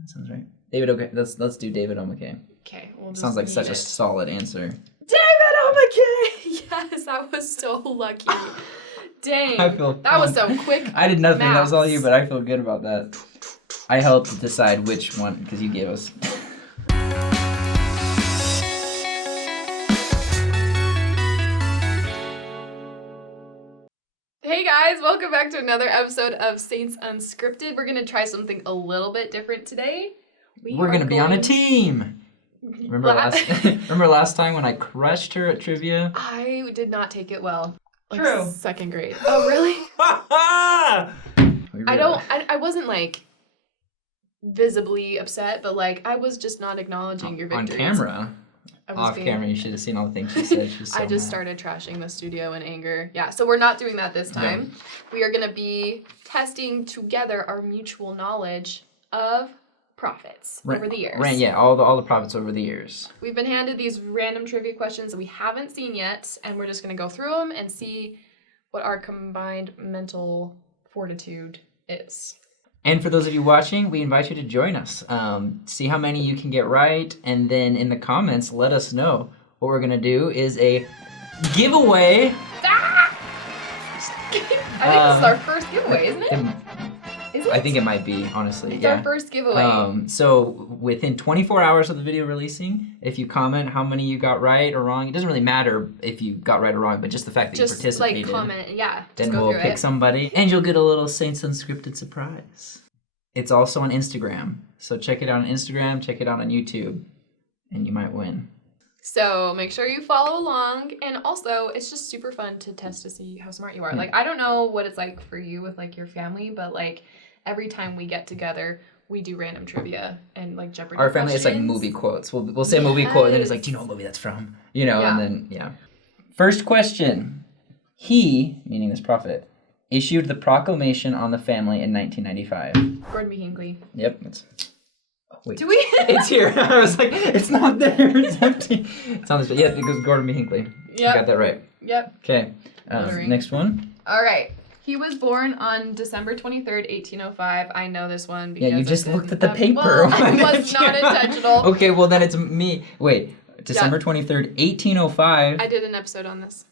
That sounds right. David O. Let's do David O. McKay. Okay. We'll Sounds like such a solid answer. David O. McKay! Yes, that was so lucky. Dang. That was so quick. I did nothing. Maths. That was all you, but I feel good about that. I helped decide which one, because you gave us. Hey guys, welcome back to another episode of Saints Unscripted. We're going to try something a little bit different today. We're going to be on a team. Remember last time when I crushed her at trivia? I did not take it well. True. Second grade. Oh, really? I wasn't like visibly upset, but like I was just not acknowledging your victories. On camera? Off camera, you should have seen all the things she said. I just started trashing the studio in anger. Yeah, so we're not doing that this time. Yeah. We are going to be testing together our mutual knowledge of prophets over the years. Right, yeah, all the prophets over the years. We've been handed these random trivia questions that we haven't seen yet, and we're just going to go through them and see what our combined mental fortitude is. And for those of you watching, we invite you to join us. See how many you can get right, and then in the comments, let us know. What we're going to do is a giveaway. Ah! I think this is our first giveaway, isn't it? Is it? I think it might be, honestly. It's our first giveaway. So within 24 hours of the video releasing, if you comment how many you got right or wrong, it doesn't really matter if you got right or wrong, but just the fact that you participated. Just like comment, yeah. Then we'll pick somebody, and you'll get a little Saints Unscripted surprise. It's also on Instagram, so check it out on Instagram, check it out on YouTube, and you might win. So make sure you follow along, and also it's just super fun to test to see how smart you are. Like, I don't know what it's like for you with like your family, but like every time we get together, we do random trivia and like Jeopardy Our family, questions. it's like movie quotes. We'll say a movie quote, and then it's like, do you know what movie that's from? You know, and then, yeah. First question. He, meaning this prophet, issued the proclamation on the family in 1995. Gordon B. Hinckley. Yep. Wait. Do we? It's here. I was like, it's not there. It's empty. It's on this. Yeah, it goes Gordon B. Hinckley. Yep. You got that right. Yep. Okay. Next one. All right. He was born on December 23rd, 1805. I know this one because you just looked at the paper. Well, it was not intentional. Okay, well then it's me. Wait, December 23rd, 1805. I did an episode on this.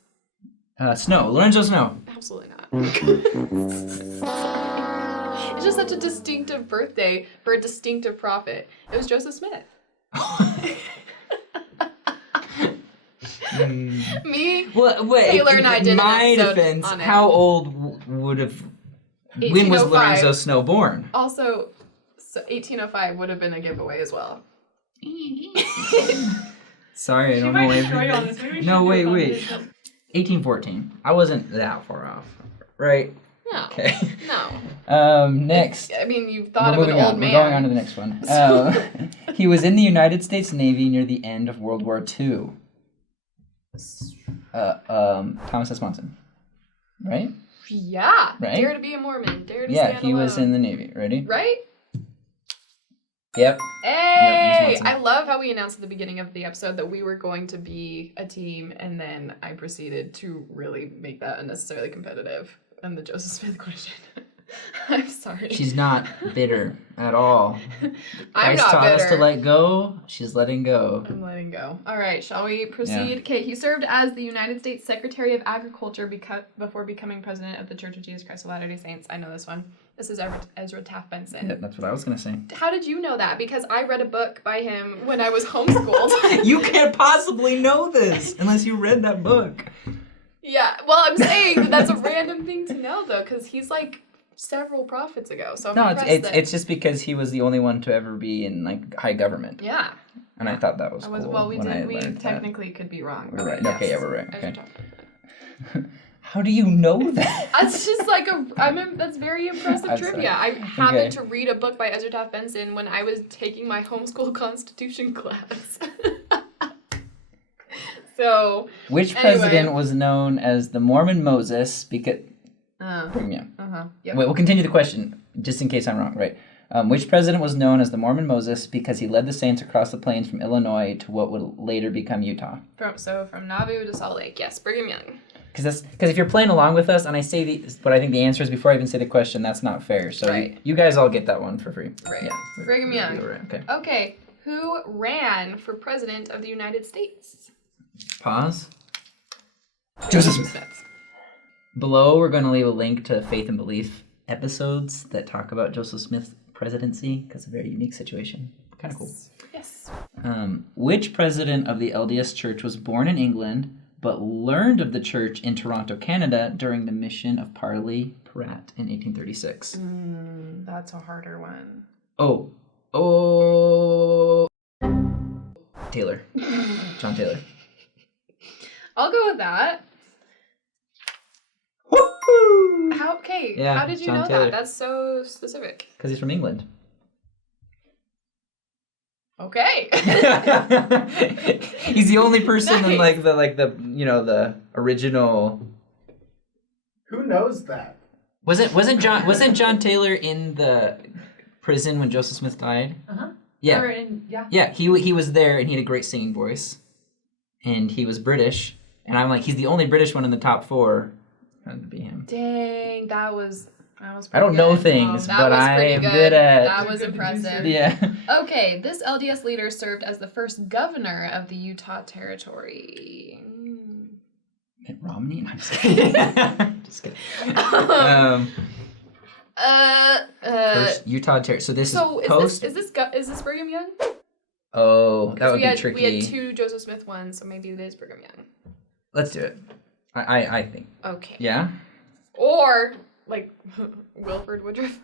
Snow. Lorenzo Snow. Absolutely not. It's just such a distinctive birthday for a distinctive prophet. It was Joseph Smith. Me, Taylor, and I did an episode defense, on it. How old would have... When was Lorenzo Snow born? Also, 1805 would have been a giveaway as well. Sorry, I don't know everything. No, wait. 1814. I wasn't that far off, right? No. Okay. No. Next. I mean, you thought of an old man. We're going on to the next one. He was in the United States Navy near the end of World War II. Thomas S. Monson. Right? Yeah. Right? Dare to be a Mormon. Dare to stand alone. Yeah, he was in the Navy. Ready? Right? Yep. Hey! I love how we announced at the beginning of the episode that we were going to be a team, and then I proceeded to really make that unnecessarily competitive in the Joseph Smith question. I'm sorry. She's not bitter at all. I'm Christ not taught bitter. us to let go. She's letting go. I'm letting go. All right, shall we proceed? Okay, he served as the United States Secretary of Agriculture before becoming president of the Church of Jesus Christ of Latter-day Saints. I know this one. This is Ezra Taft Benson. Yeah, that's what I was going to say. How did you know that? Because I read a book by him when I was homeschooled. You can't possibly know this unless you read that book. Yeah, well, I'm saying that's a random thing to know, though, because he's like several prophets ago. So it's just because he was the only one to ever be in like high government. Yeah. And I thought that was cool. Well, we technically could be wrong. We're right. Yes. Okay, yeah, we're right. Okay. How do you know that? That's just like that's very impressive trivia. I happened to read a book by Ezra Taft Benson when I was taking my homeschool constitution class. So. Which president was known as the Mormon Moses? Because. Yep. Wait, we'll continue the question just in case I'm wrong. Right. Which president was known as the Mormon Moses because he led the Saints across the plains from Illinois to what would later become Utah? From Nauvoo to Salt Lake. Yes, Brigham Young. Because if you're playing along with us and I say what I think the answer is before I even say the question, that's not fair. So you guys all get that one for free. Right. Yeah. Brigham Young. Okay. Okay. Who ran for president of the United States? Pause. Joseph Smith. Below, we're going to leave a link to Faith and Belief episodes that talk about Joseph Smith's presidency, because it's a very unique situation. Kind of cool. Yes. Which president of the LDS Church was born in England but learned of the church in Toronto, Canada during the mission of Parley Pratt in 1836? That's a harder one. Taylor. John Taylor. I'll go with that. Woo-hoo! How did you John know Taylor. that? That's so specific. Because he's from England. Okay. He's the only person in the original. Who knows that? Wasn't John Taylor in the prison when Joseph Smith died? Yeah. Yeah, he was there and he had a great singing voice. And he was British. And I'm like, he's the only British one in the top 4. Had to be him. Dang, that was I don't know things, but I'm good at... That was impressive. Yeah. Okay, this LDS leader served as the first governor of the Utah Territory. Mitt Romney? I'm just kidding. Just kidding. First Utah Territory. So this is this Brigham Young? Oh, that would be tricky. We had 2 Joseph Smith ones, so maybe it is Brigham Young. Let's do it. I think. Okay. Yeah? Or, like, Wilford Woodruff.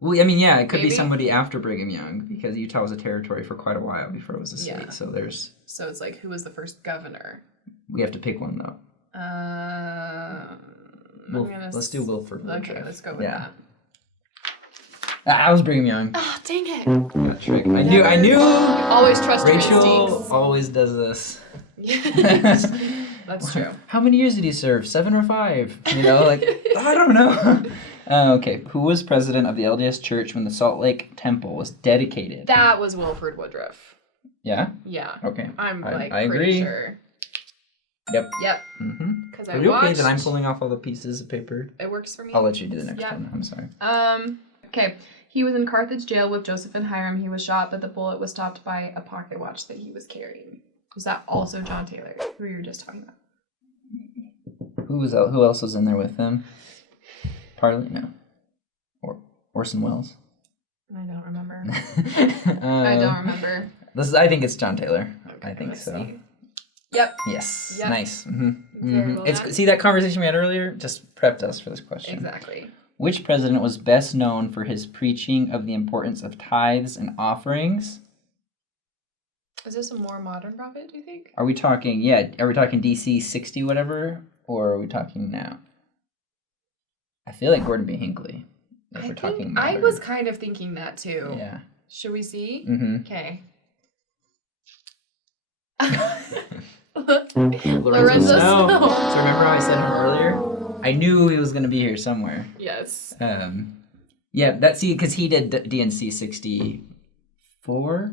Well, I mean, yeah, it could be somebody after Brigham Young, because Utah was a territory for quite a while before it was a state. Yeah. So it's like, who was the first governor? We have to pick one, though. Let's do Wilford Woodruff. Okay, let's go with that. I was Brigham Young. Oh, dang it. Got tricked. I knew. Always trust your Rachel instincts. always does this. That's true. How many years did he serve? 7 or 5? I don't know. Okay, who was president of the LDS Church when the Salt Lake Temple was dedicated? That was Wilford Woodruff. Yeah? Yeah. Okay. I'm I pretty agree. Sure. Yep. Mm-hmm. Because Are you okay that I'm pulling off all the pieces of paper? It works for me. I'll let you do the next one. I'm sorry. Okay. He was in Carthage jail with Joseph and Hiram. He was shot, but the bullet was stopped by a pocket watch that he was carrying. Was that also John Taylor, who you were just talking about? Who else was in there with him? Parley? No. Orson Welles? I don't remember. I don't remember. I think it's John Taylor. Okay, I think so. See. Yep. Yes. Yep. Nice. Mm-hmm. Very well done. See that conversation we had earlier? Just prepped us for this question. Exactly. Which president was best known for his preaching of the importance of tithes and offerings? Is this a more modern prophet, do you think? Are we talking DC 60 whatever, or are we talking now? I feel like Gordon B. Hinckley. I was kind of thinking that too. Yeah. Should we see? Mm-hmm. Okay. Lorenzo Snow. So remember how I said him earlier? I knew he was going to be here somewhere. Yes. Because he did DNC 64.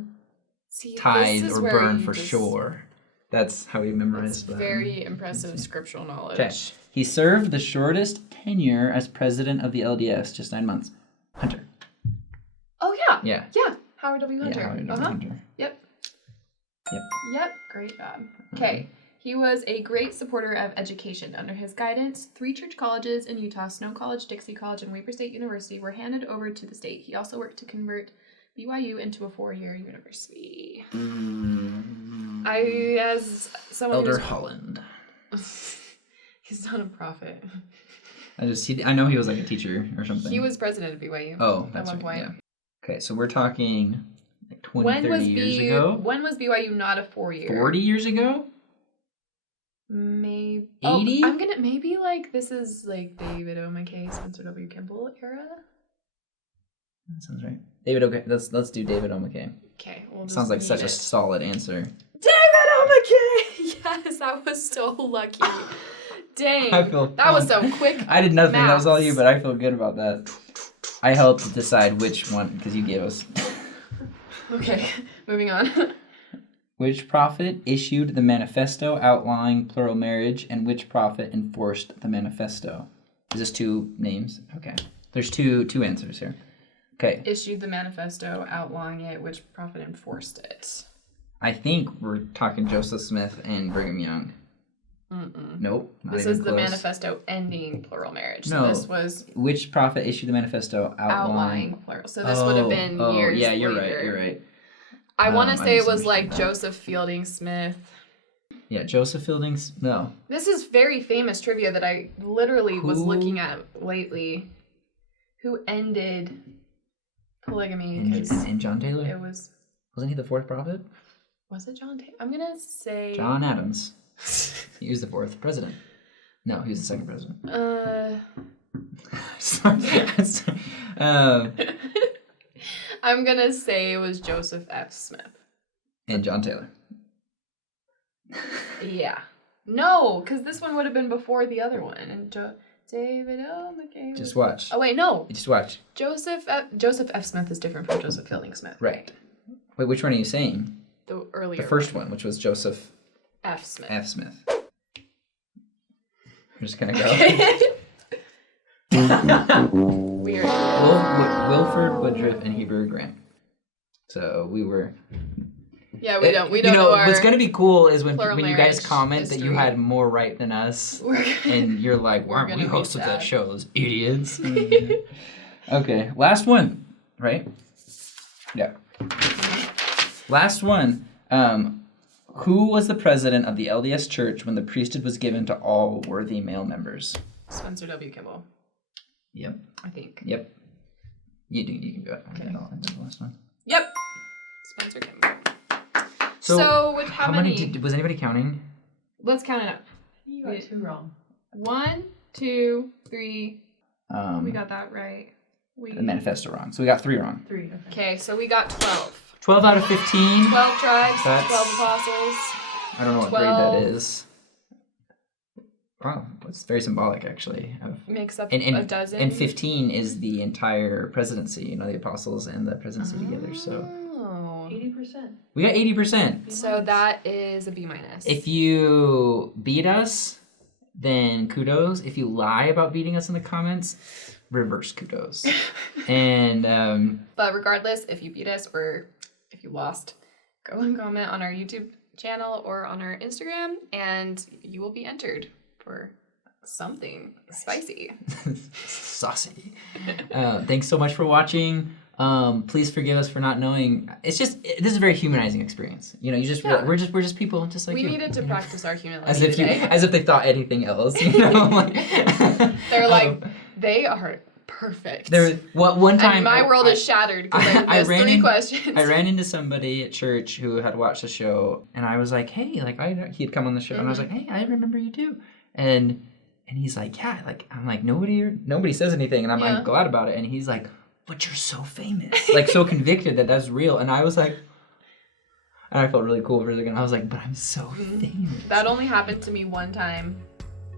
Tithe or burn for sure. That's how he memorized that. Very impressive scriptural knowledge. Okay. He served the shortest tenure as president of the LDS, just 9 months. Hunter. Oh, yeah. Yeah. Yeah. Howard W. Hunter. Yeah, Howard W. Hunter. Yep. Great job. Okay. He was a great supporter of education. Under his guidance, 3 church colleges in Utah, Snow College, Dixie College, and Weber State University were handed over to the state. He also worked to convert BYU into a 4-year university. Elder Holland. He's not a prophet. I know he was like a teacher or something. He was president of BYU. Oh, that's at one point. Yeah. Okay, so we're talking like 30 years ago. When was BYU not a 4-year? 40 years ago? Maybe 80? Maybe like this is like David O. McKay, Spencer W. Kimball era. That sounds right. Let's do David O. McKay. Okay. Sounds like such a solid answer. David O. McKay! Yes, that was so lucky. Dang. That was so quick. I did nothing. Maths. That was all you, but I feel good about that. I helped decide which one, because you gave us. Okay, moving on. Which prophet issued the manifesto outlawing plural marriage, and which prophet enforced the manifesto? Is this two names? Okay. There's two answers here. Okay. Issued the manifesto outlawing it. Which prophet enforced it? I think we're talking Joseph Smith and Brigham Young. Nope. Not This even is the close. manifesto ending plural marriage. No. So this was Which prophet issued the manifesto outlawing plural. So this would have been years yeah, you're later. right. You're right. I want to say it was misunderstood like that. Joseph Fielding Smith. Yeah, Joseph Fielding's. No. This is very famous trivia that I literally was Who- looking at lately. Who ended polygamy? Because And John Taylor? it was Wasn't he the fourth prophet? it John Taylor? I'm gonna say John Adams. He was the fourth president. No, he was the second president. Sorry. I'm gonna say it was Joseph F. Smith. And John Taylor. Yeah. No, because this one would have been before the other one. And David O. McKay. Just watch. Oh wait, no. Just watch. Joseph F. Smith is different from Joseph Fielding Smith. Right. Wait, which one are you saying? The earlier. The first one, which was Joseph F. Smith. F. Smith. I'm just gonna go. Weird. Wilford Woodruff and Heber Grant. So we were. Yeah, we don't You know know our what's gonna be cool is when plural you guys marriage comment that you history. had more right than us, and you're like, "Why aren't we gonna be hosts of that sad. show? Those idiots." Okay, last one, right? Yeah. Last one. Who was the president of the LDS Church when the priesthood was given to all worthy male members? Spencer W. Kimball, Yep. I think. Yep. You can go. Okay. I'll do the last one. Yep. Spencer Kimball. So with how many? was anybody counting? Let's count it up. You got two wrong. 1, 2, 3. We got that right. The manifesto wrong. So we got 3 wrong. 3. Okay. Okay, so we got 12. 12 out of 15. 12 tribes, That's- 12 apostles. I don't know what 12. grade that is. Wow, it's very symbolic actually. Makes up And a dozen. and 15 is the entire presidency. You know, the apostles and the presidency together. So Oh. 80%. we got 80%. So that is a B minus. If you beat us, then kudos. If you lie about beating us in the comments, reverse kudos. And But regardless, if you beat us or if you lost, go and comment on our YouTube channel or on our Instagram, and you will be entered for something spicy. saucy. Thanks so much for watching. Please forgive us for not knowing. It's just this is a very humanizing experience. You know, you just we're just people just like We you. needed to practice our humility as if today. as if they thought anything else. You know, like, They're like, they are perfect. One time and my world is shattered because I missed 3 questions. I ran into somebody at church who had watched the show, and I was like, "Hey," like he had come on the show, and I was like, "Hey, I remember you too," and he's like, "Yeah," like I'm like nobody says anything, and I'm glad about it, and he's like, "But you're so famous," like so convicted that that's real, and I was like, and I felt really cool, really good. And I was like, "But I'm so famous." That only happened to me one time.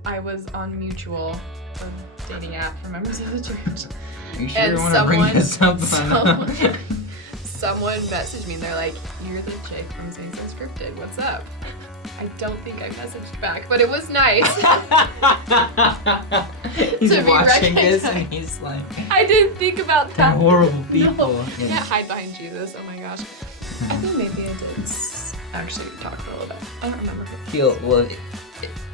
I was on Mutual, a dating app for members of the church. Are you sure And you want to bring this up? Someone messaged me and they're like, "You're the chick from Saints Unscripted. What's up?" I don't think I messaged back, but it was nice. He's To be watching this recognized. and he's like, I didn't think about "They're that. horrible people." No, Yeah. can't hide behind Jesus. Oh my gosh. I think maybe I did actually talk for a little bit. I don't remember.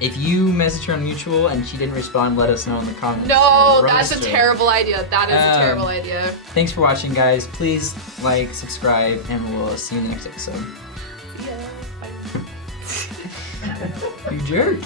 If you message her on Mutual and she didn't respond, let us know in the comments. No, Roast that's a her. terrible idea. That is a terrible idea. Thanks for watching, guys. Please like, subscribe, and we'll see you in the next episode. Yeah. Bye. You jerk.